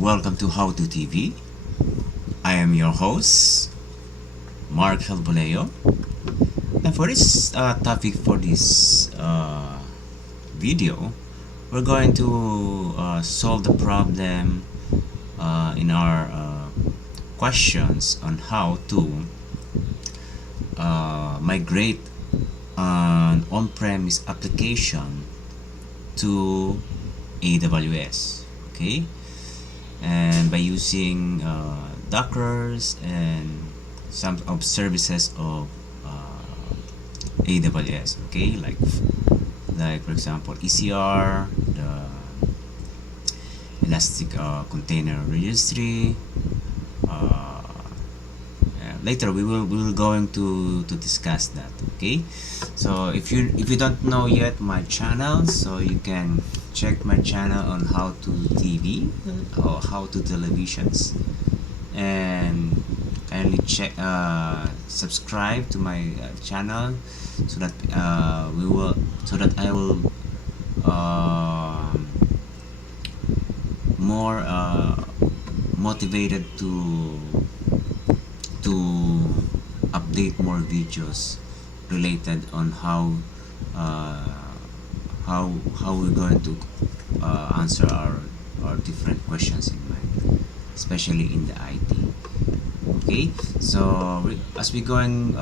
Welcome to How to TV. I am your host, Mark Helboleo. And for this topic for this video, we're going to solve the problem in our questions on how to migrate an on-premise application to AWS. Okay, and by using Dockers and some of services of AWS. Okay, like for example ECR, the Elastic Container Registry. Later we will going to discuss that. Okay, so if you don't know yet my channel, so you can check my channel on How to TV or How to Televisions, and kindly check subscribe to my channel so that I will more motivated to update more videos related on how we're going to answer our different questions in mind, especially in the IT. Okay, so as we going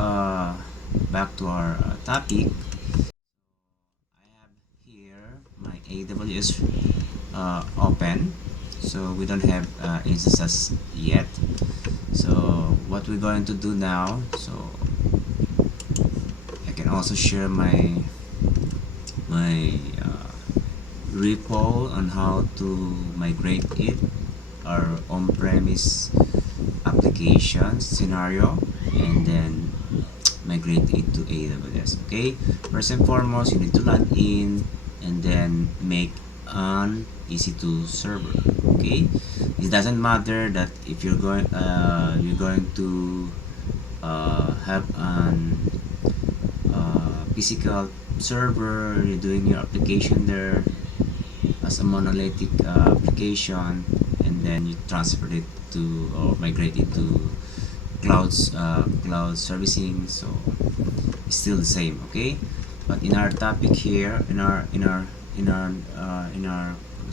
back to our topic, I have here my AWS open. So we don't have instances yet. So what we're going to do now, so I can also share my repo on how to migrate it, our on-premise application scenario, and then migrate it to AWS. Okay, first and foremost, you need to log in and then make an EC2 server. Okay, it doesn't matter that if you're going to have an physical server, you're doing your application there as a monolithic application, and then you transfer it to or migrate it to cloud servicing. So it's still the same. Okay, but in our topic here, in our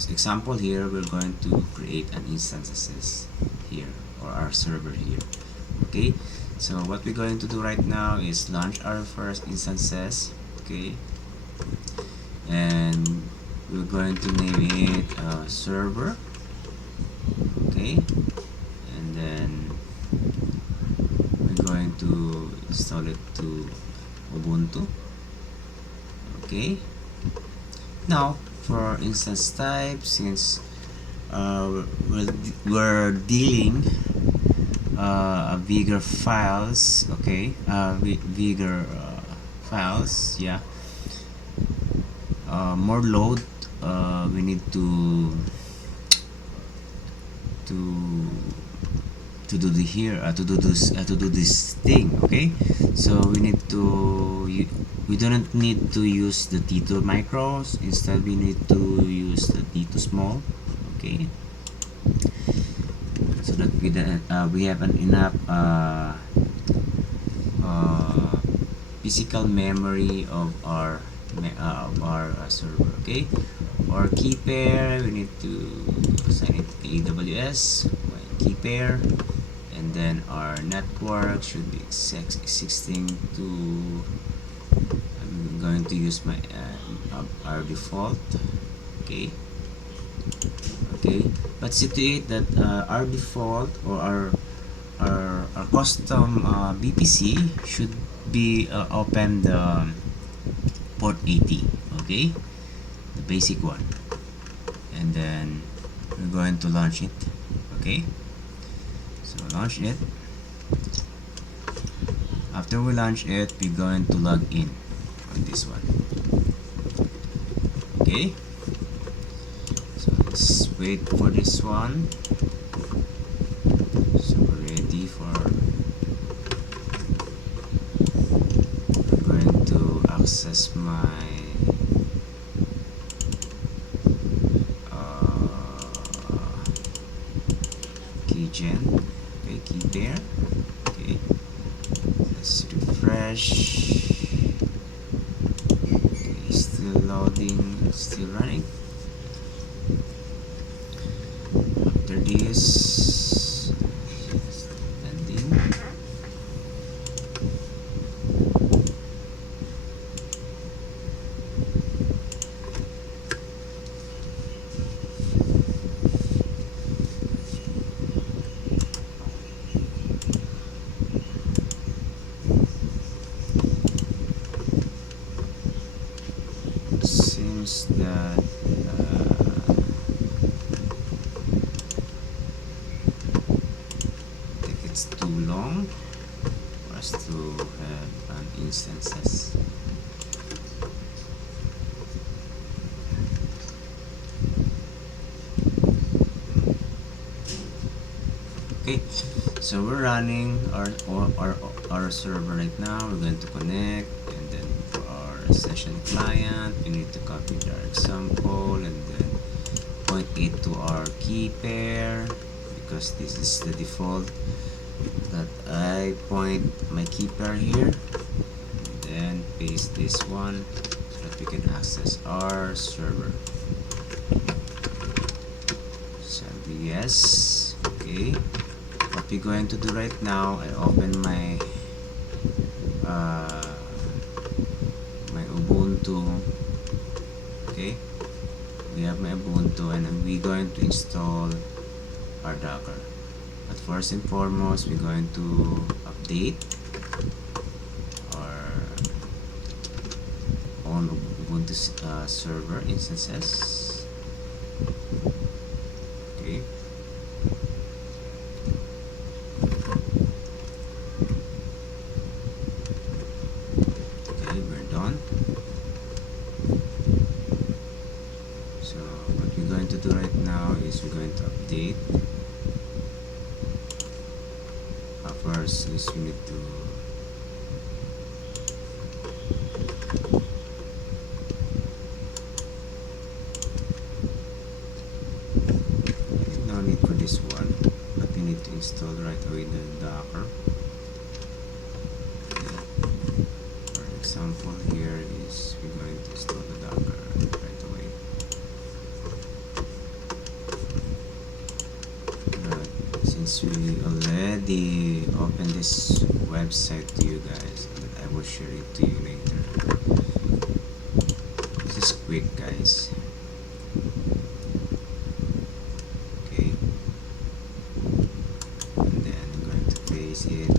example here, we're going to create an instances here, or our server here. Okay, so what we're going to do right now is launch our first instances. Okay, and we're going to name it server. Okay, and then we're going to install it to Ubuntu. Okay, now for instance type, since we're dealing bigger files, okay, bigger files, yeah, more load, we need to do the here to do this thing. Okay, so we need to we don't need to use the T2 micros, instead we need to use the T2 small. Okay, so that we have an enough physical memory of our server. Okay, or key pair, we need to assign it to AWS key pair, and then our network should be existing to, I'm going to use my our default. Okay, but see to it that our default or our custom VPC should be open the port 80. Okay, the basic one, and then we're going to launch it. Okay, so launch it. After we launch it, we're going to log in on this one. Okay, so let's wait for this one. So we're ready for, I'm going to access my keygen. Okay, key pair. Okay, let's refresh. Okay, still loading, still running. After this, ending. Seems that I think it's too long for us to have an instances. Okay, so we're running our server right now. We're going to connect, and then for our session client, we need to copy our example and then point it to our key pair, because this is the default that I point my key pair here, and then paste this one so that we can access our server. So yes, okay. What we're going to do right now, I open my my Ubuntu. Okay, we have my Ubuntu, and we're going to install our Docker. But first and foremost, we're going to update our own Ubuntu server instances. Okay. We're done. So what we're going to do right now is we're going to update. First is we need to no need for this one, but we need to install right away the Docker. For example, here is we're going to install the Docker right away. But since we already opened this website to you guys, and I will share it to you later. This is quick, guys. Okay, and then I'm going to paste it.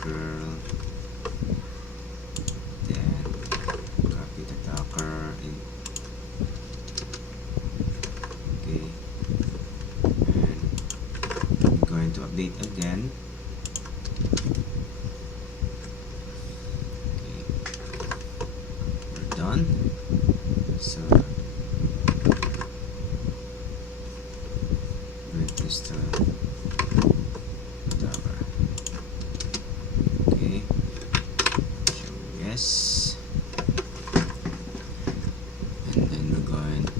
Girl. Then copy the Docker in. Okay, and I'm going to update again. Okay, we're done. So I'm going to install Docker. Okay, so yes, and then we're going to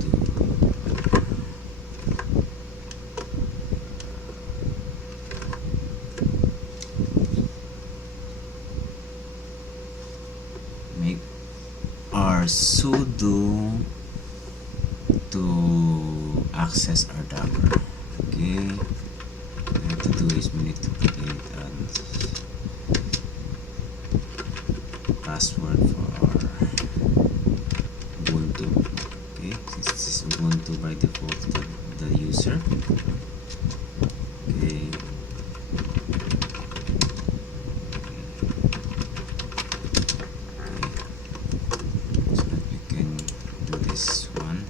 make our sudo to access our Docker. Okay, what we have to do is we need to create a password for our Ubuntu. Okay, since this is Ubuntu by default, the user. Okay, so that we can do this one.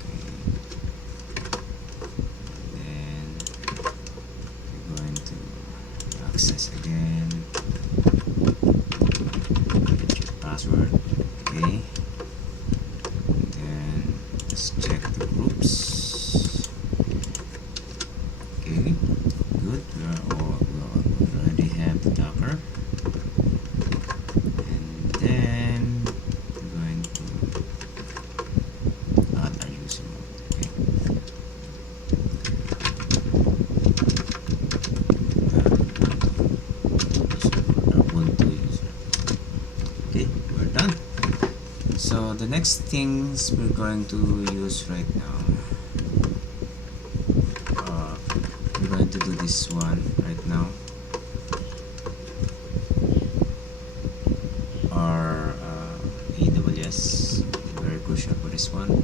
Okay, then we're going to access again. Get your password. Okay, and then let's check the groups. the next things we're going to use right now, we're going to do this one right now, our AWS, very crucial for this one.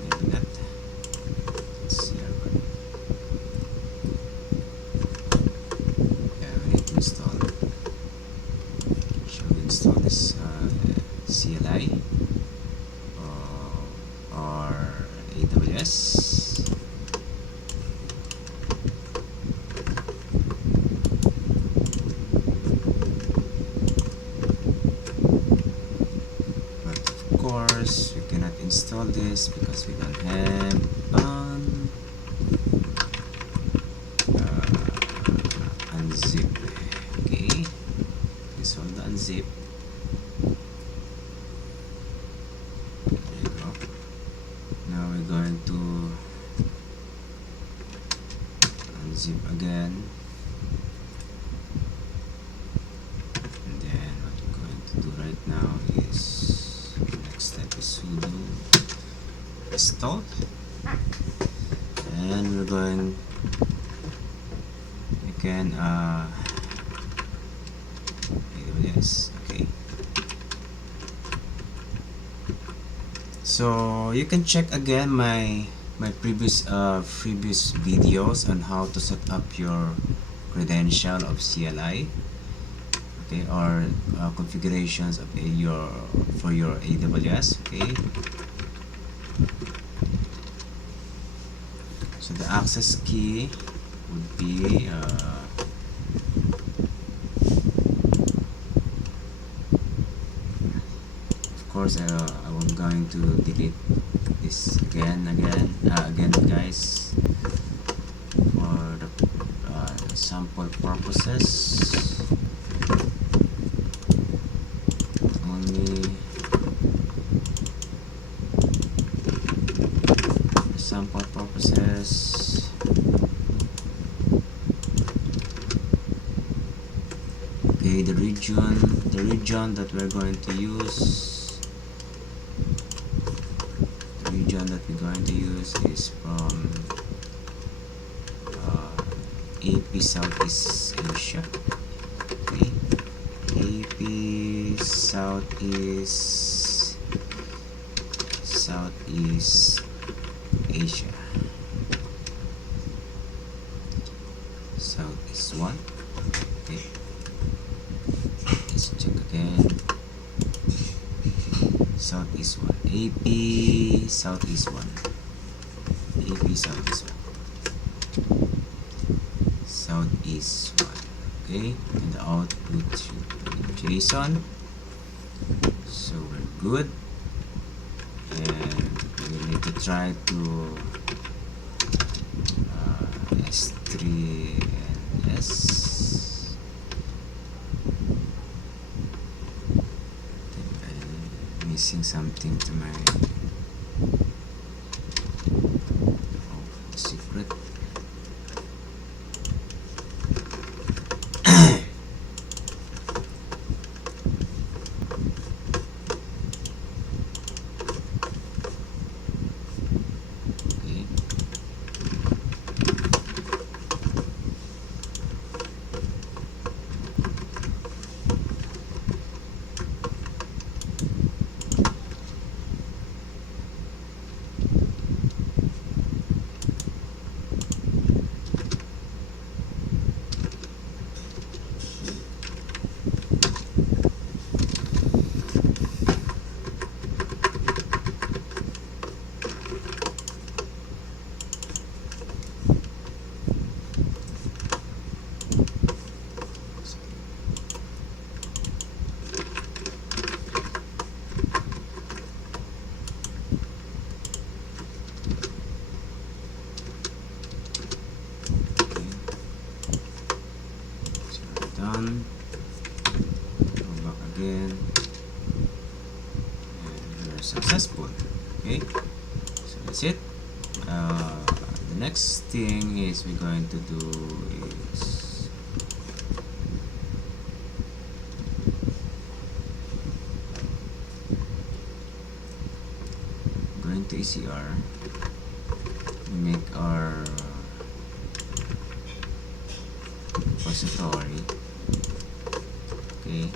Maybe not. Let's see. Yeah, we need to install. Shall we install this CLI or AWS? But of course, we cannot install this because we don't have unzip. Okay, this one the unzip. There you go. Now we're going to unzip again, and then what we're going to do right now is, next step is sudo install, and we're going again AWS. Okay, so you can check again my previous videos on how to set up your credential of CLI, okay, or configurations of for your AWS. Okay, so the access key would be of course I'm going to delete this again guys, for the sample purposes only. Sample purposes. Okay, the region that we're going to use, is from AP Southeast Asia. Okay, AP Southeast Asia, Southeast one. Okay, let's check again. Southeast one, AP Southeast one, Southeast one. Okay, and the output should be JSON. So we're good, and we need to try to S3 and S. I'm missing something to my secret. Done. Go back again, and we're successful. Okay, so that's it. The next thing is we're going to do is to ECR, we make our repository. Okay,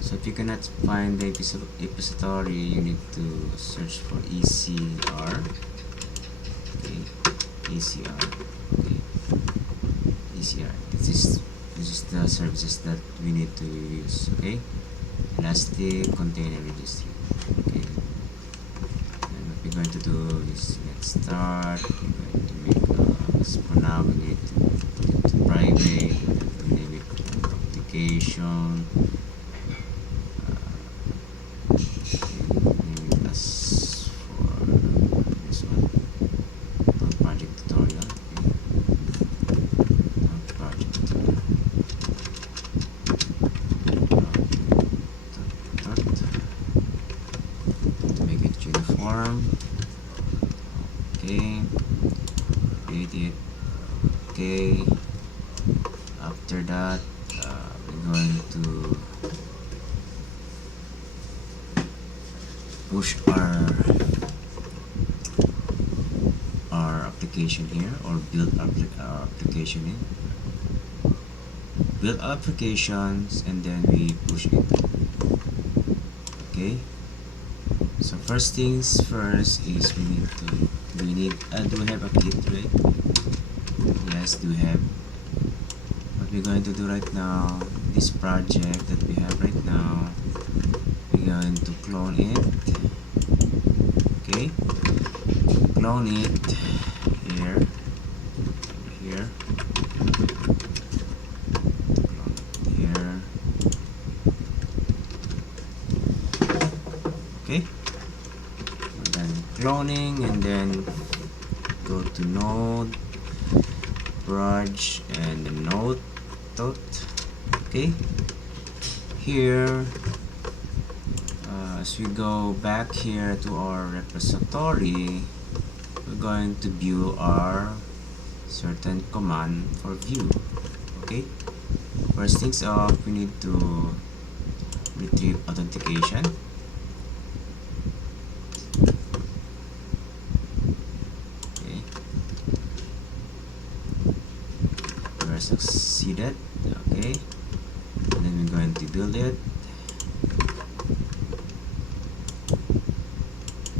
so if you cannot find the repository, you need to search for ECR. Okay, ECR. Okay, ECR. This is the services that we need to use. Okay, Elastic Container Registry. Okay, and what we're going to do is let's start. We're going to make for now we need to put it to private. We name it application. Name it as for this one. Project tutorial. Okay. Project tutorial. Make it uniform. Okay, create it. Okay, after that we're going to push our application here, or build our application in. Build applications and then we push it. Okay, so first things first is do we have a kit, right? Yes, do we have. What we're going to do right now, this project that we have right now, we're going to clone it. Okay, clone it here, here, clone it here. Okay, we're done cloning, and then go to node, Proj, and the node dot. Okay, here as we go back here to our repository, we're going to view our certain command for view. Okay, first things off, we need to retrieve authentication. Okay, we're succeeded. Okay, and then we're going to build it.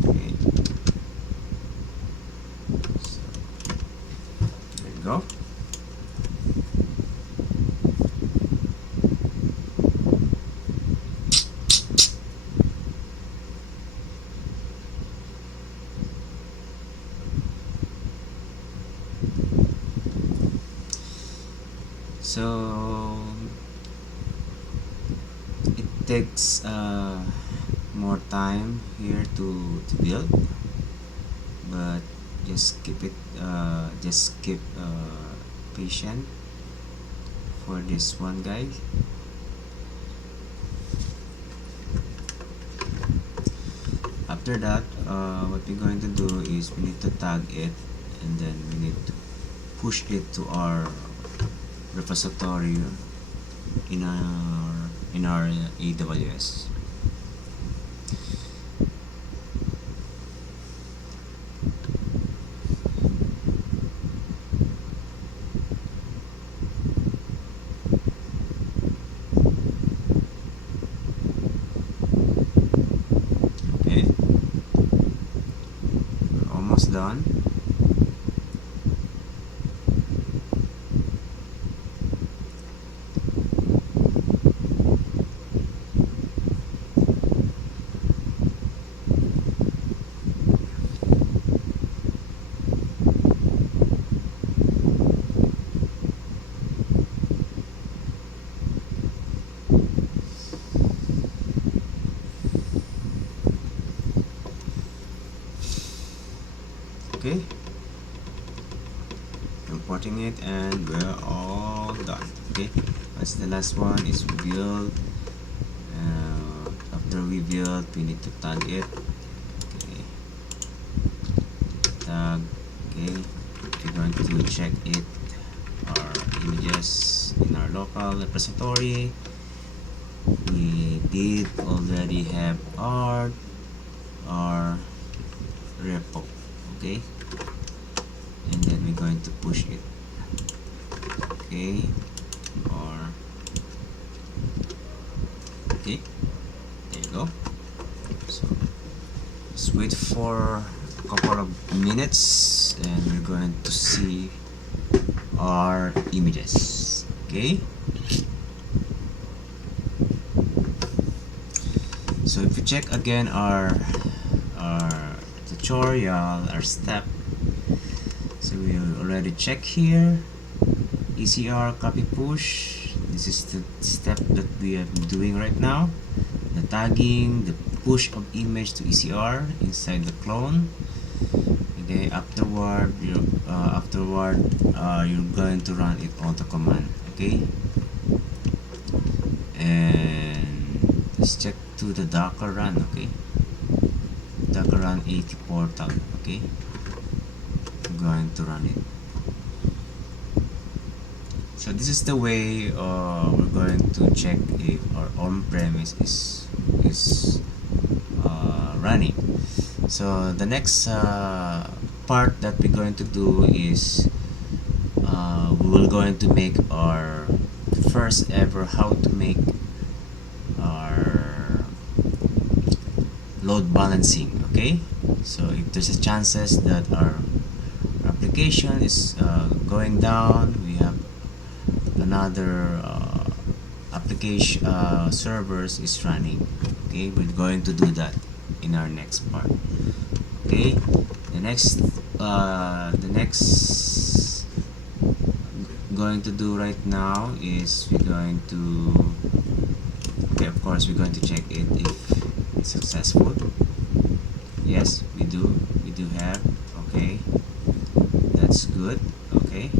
Okay, so there you go. So it takes more time here to build, but just keep patient for this one, guys. After that, what we're going to do is we need to tag it, and then we need to push it to our repository in our AWS. Okay, we're almost done. Okay, importing it, and we're all done. Okay, that's the last one is build. After we build, we need to tag it. Okay, tag. Okay, we're going to check it, our images in our local repository. We did already have our repo. Okay, and then we're going to push it. Okay, or okay, there you go. So just wait for a couple of minutes and we're going to see our images. Okay, so if we check again our tutorial, our step, so we already check here ECR copy push. This is the step that we are doing right now, the tagging, the push of image to ECR inside the clone. Okay, afterward you're going to run it auto command. Okay, and let's check to the docker run. Okay, docker run 80 portal. Okay, I'm going to run it. So this is the way we're going to check if our on-premise is running. So the next part that we're going to do is we will going to make our first ever how to make our load balancing. Okay, so if there's a chances that our application is going down, we have another application servers is running. Okay, we're going to do that in our next part. Okay, the next going to do right now is we're going to, okay, of course we're going to check it if it's successful. Yes, we do have. Okay, that's good. Okay,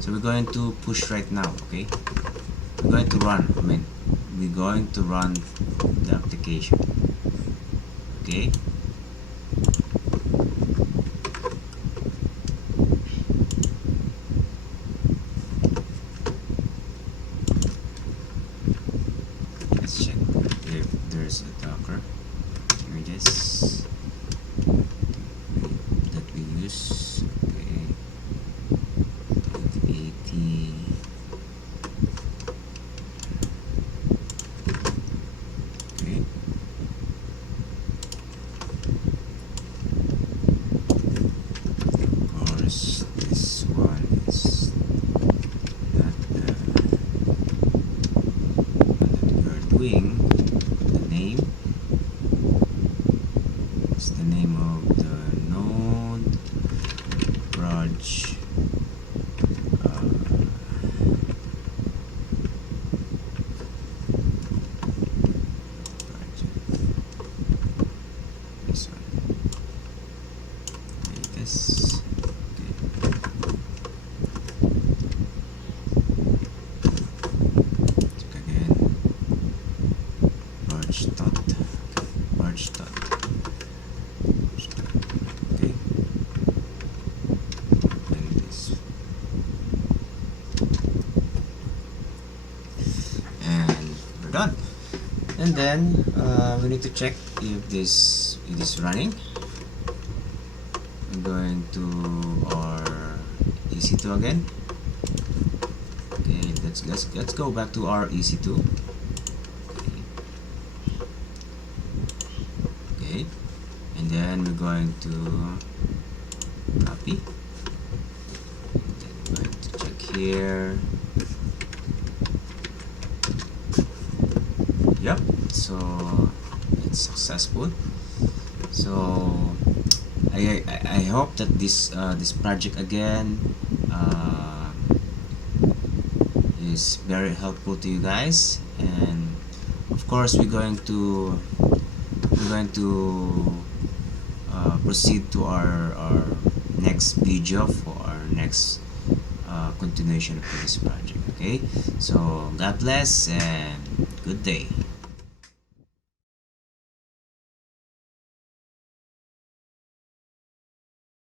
so we're going to push right now. Okay, we're going to run, we're going to run the application. Okay, let's check if there's a docker images that we use. Okay, 80. Okay, of course this one is not the one that we are doing. The name is the name of the node project. This one. This. Okay. Check again. Merge dot. Merge dot. Okay. And this. And we're done. And then we need to check if this it is running. I'm going to our EC2 again. Okay, let's go back to our EC2. Okay, and then we're going to copy. Then we're going to check here. Yep, so it's successful. So I hope that this project again is very helpful to you guys, and of course we're going to proceed to our next video for our next continuation of this project. Okay, so God bless and good day.